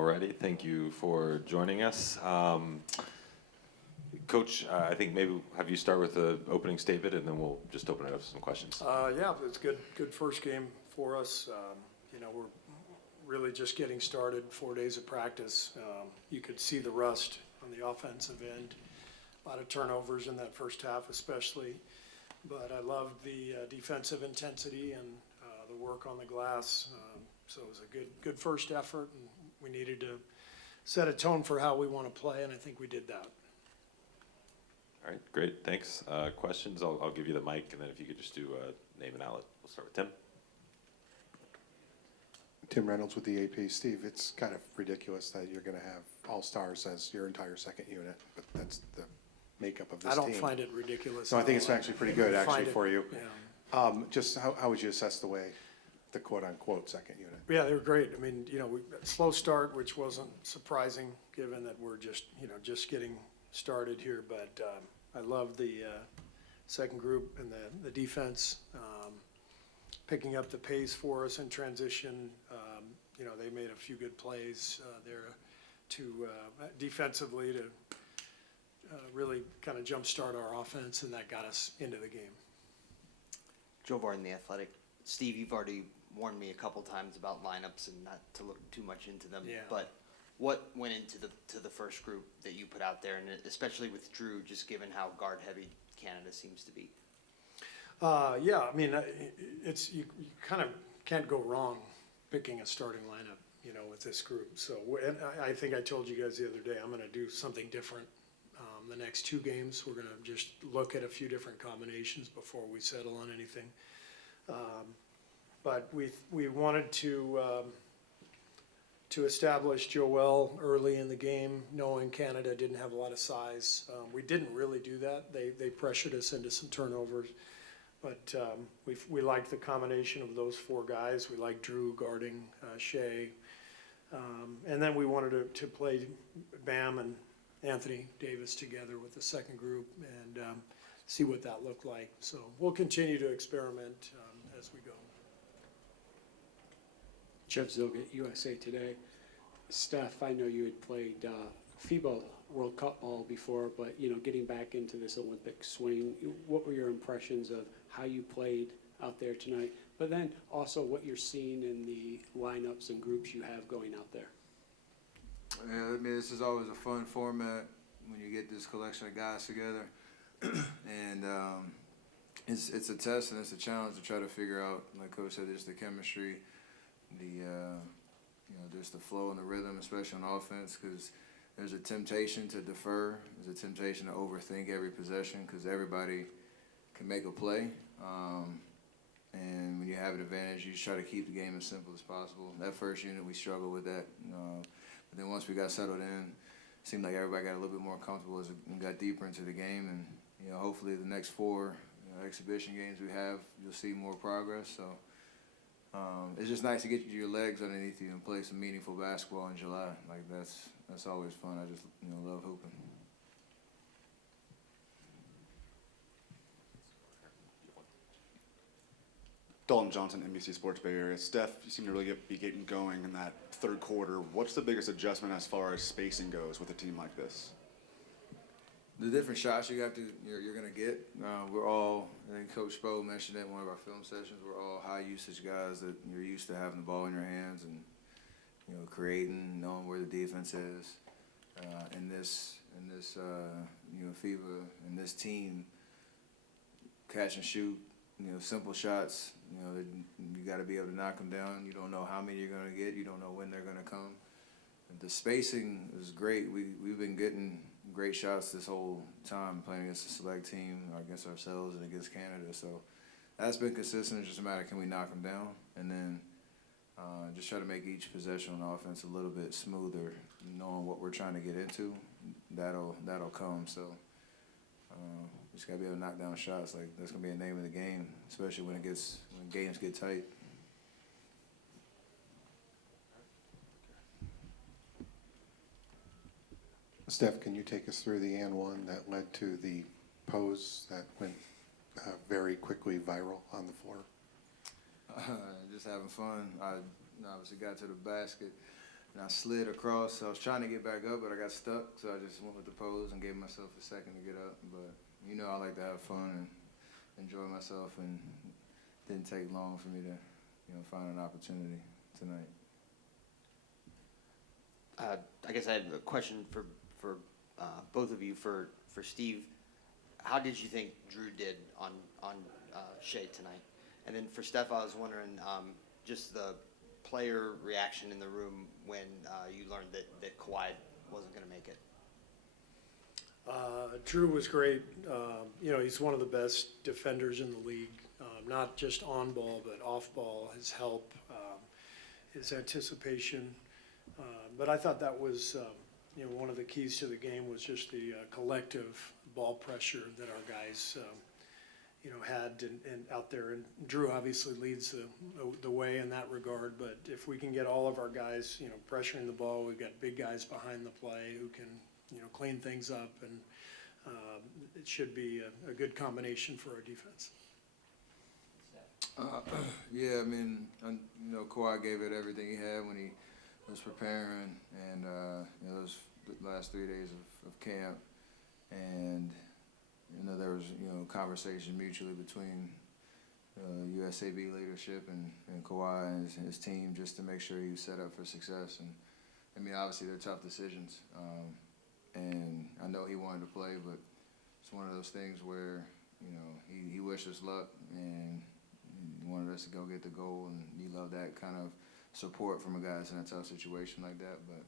already. Thank you for joining us. Coach, I think maybe have you start with the opening statement, and then we'll just open it up to some questions. Yeah, it's good first game for us. We're really just getting started, 4 days of practice. You could see the rust on the offensive end. A lot of turnovers in that first half especially. But I loved the defensive intensity and the work on the glass. So it was a good first effort, and we needed to set a tone for how we want to play, and I think we did that. All right, great, thanks. Questions? I'll give you the mic, and then if you could just do name and outlet. We'll start with Tim. Tim Reynolds with the AP. Steve, it's kind of ridiculous that you're going to have all-stars as your entire second unit, but that's the makeup of this team. I don't find it ridiculous. No, I think it's actually pretty good, actually, for you. Yeah. Just how would you assess the way the quote-unquote second unit? Yeah, they were great. I mean, slow start, which wasn't surprising given that we're just getting started here. But I love the second group and the defense picking up the pace for us in transition. They made a few good plays there to defensively to really kind of jumpstart our offense, and that got us into the game. Joe Varden, The Athletic. Steve, you've already warned me a couple times about lineups and not to look too much into them. Yeah. But what went into the first group that you put out there, and especially with Drew, just given how guard heavy Canada seems to be? Yeah, I mean, it's you kind of can't go wrong picking a starting lineup, with this group. So, and I think I told you guys the other day, I'm going to do something different. The next 2 games, we're going to just look at a few different combinations before we settle on anything. But we wanted to establish Joel early in the game, knowing Canada didn't have a lot of size. We didn't really do that. They pressured us into some turnovers. But we liked the combination of those 4 guys. We liked Drew guarding Shea. And then we wanted to play Bam and Anthony Davis together with the second group and see what that looked like. So we'll continue to experiment as we go. Jeff Zilgett, USA Today. Steph, I know you had played FIBA World Cup ball before, but getting back into this Olympic swing, what were your impressions of how you played out there tonight? But then also what you're seeing in the lineups and groups you have going out there. Yeah, I mean, this is always a fun format when you get this collection of guys together, and it's a test and it's a challenge to try to figure out, like Coach said, just the chemistry, just the flow and the rhythm, especially on offense, because there's a temptation to defer, there's a temptation to overthink every possession, because everybody can make a play, and when you have an advantage, you just try to keep the game as simple as possible. That first unit, we struggled with that. But then once we got settled in, it seemed like everybody got a little bit more comfortable as we got deeper into the game. And hopefully the next 4 exhibition games we have, you'll see more progress. So it's just nice to get your legs underneath you and play some meaningful basketball in July. Like that's always fun. I just love hooping. Dalton Johnson, NBC Sports Bay Area. Steph, you seem to really be getting going in that third quarter. What's the biggest adjustment as far as spacing goes with a team like this? The different shots you're going to get. We're all, I think Coach Spo mentioned it in one of our film sessions, we're all high usage guys that you're used to having the ball in your hands and creating, knowing where the defense is. In this FIBA, in this team, catch and shoot. Simple shots, you got to be able to knock them down. You don't know how many you're going to get. You don't know when they're going to come. The spacing is great. We've been getting great shots this whole time playing against the select team, against ourselves, and against Canada. So that's been consistent. It's just a matter of can we knock them down, and then just try to make each possession on offense a little bit smoother, knowing what we're trying to get into. That'll come. So. Just gotta be able to knock down shots. Like that's gonna be a name of the game, especially when games get tight. Steph, can you take us through the and one that led to the pose that went very quickly viral on the floor? Just having fun. I obviously got to the basket, and I slid across. So I was trying to get back up, but I got stuck. So I just went with the pose and gave myself a second to get up. But you know, I like to have fun and enjoy myself, and it didn't take long for me to, find an opportunity tonight. I guess I have a question for both of you. For Steve, how did you think Drew did on Shea tonight? And then for Steph, I was wondering just the player reaction in the room when you learned that Kawhi wasn't going to make it. Drew was great. He's one of the best defenders in the league, not just on ball, but off ball, his help, his anticipation. But I thought that was, one of the keys to the game was just the collective ball pressure that our guys, had and out there. And Drew obviously leads the way in that regard. But if we can get all of our guys, pressuring the ball, we've got big guys behind the play who can, clean things up, and it should be a good combination for our defense. Yeah, I mean, Kawhi gave it everything he had when he was preparing, and those last 3 days of camp, and there was conversation mutually between USAB leadership and Kawhi and his team just to make sure he was set up for success. And I mean, obviously they're tough decisions, and I know he wanted to play, but it's one of those things where he wished us luck and he wanted us to go get the goal, and you love that kind of support from a guy that's in a tough situation like that. But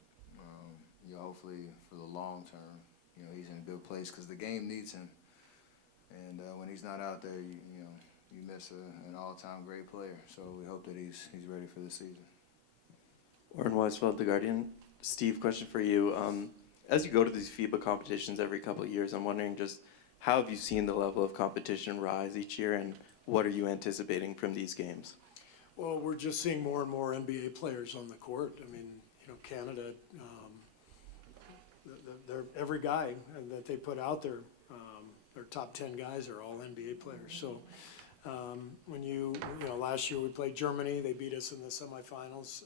hopefully for the long term, he's in a good place because the game needs him. And when he's not out there, you miss an all-time great player. So we hope that he's ready for the season. Warren Weisfeld, The Guardian. Steve, question for you. As you go to these FIBA competitions every couple of years, I'm wondering just how have you seen the level of competition rise each year, and what are you anticipating from these games? Well, we're just seeing more and more NBA players on the court. I mean, Canada, they're every guy that they put out there, their top 10 guys are all NBA players. So when last year we played Germany, they beat us in the semifinals.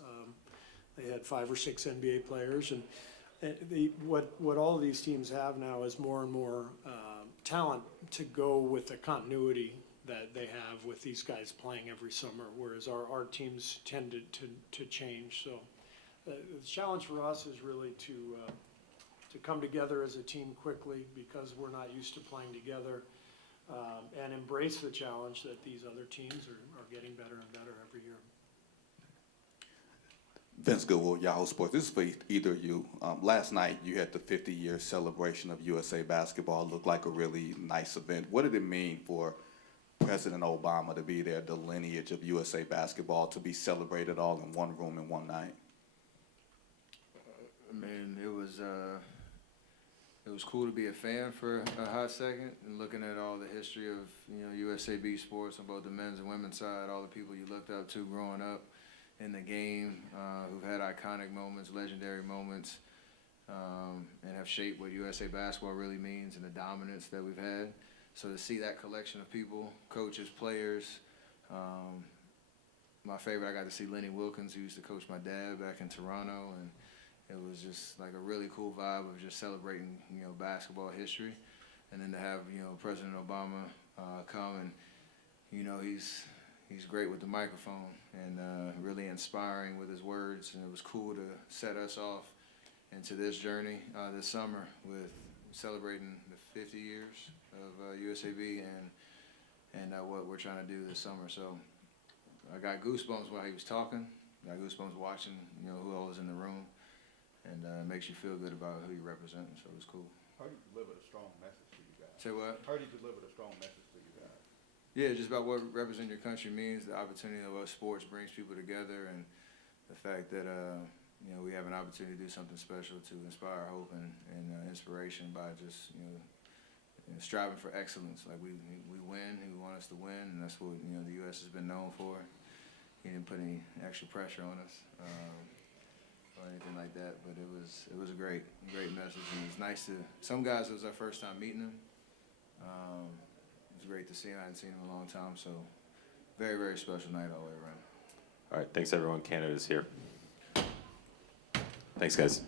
They had 5 or 6 NBA players, and what all of these teams have now is more and more talent to go with the continuity that they have with these guys playing every summer, whereas our teams tend to change. So the challenge for us is really to come together as a team quickly, because we're not used to playing together, and embrace the challenge that these other teams are getting better and better every year. Vince Goodwill, Yahoo Sports. This is for either of you. Last night you had the 50-year celebration of USA basketball. It looked like a really nice event. What did it mean for President Obama to be there, the lineage of USA basketball, to be celebrated all in one room in one night? I mean, it was cool to be a fan for a hot second, and looking at all the history of USAB sports on both the men's and women's side, all the people you looked up to growing up in the game, who've had iconic moments, legendary moments, and have shaped what USA basketball really means and the dominance that we've had. So to see that collection of people, coaches, players, my favorite, I got to see Lenny Wilkins, who used to coach my dad back in Toronto, and it was just like a really cool vibe of just celebrating, basketball history. And then to have, President Obama come, and, he's great with the microphone and really inspiring with his words. And it was cool to set us off into this journey this summer with celebrating the 50 years of USAB and what we're trying to do this summer. So I got goosebumps while he was talking. Got goosebumps watching, who all was in the room. And it makes you feel good about who you're representing, so it was cool. How do you deliver the strong message to you guys? Say what? How do you deliver the strong message to you guys? Yeah, just about what representing your country means, the opportunity of what sports brings people together, and the fact that we have an opportunity to do something special to inspire hope and inspiration by just striving for excellence. Like we win, and we want us to win, and that's what the U.S. has been known for. He didn't put any extra pressure on us. Or anything like that, but it was a great message, and it was nice to. Some guys, it was our first time meeting them. It was great to see him. I hadn't seen him in a long time, so very, very special night all the way around. All right, thanks everyone. Canada's here. Thanks, guys.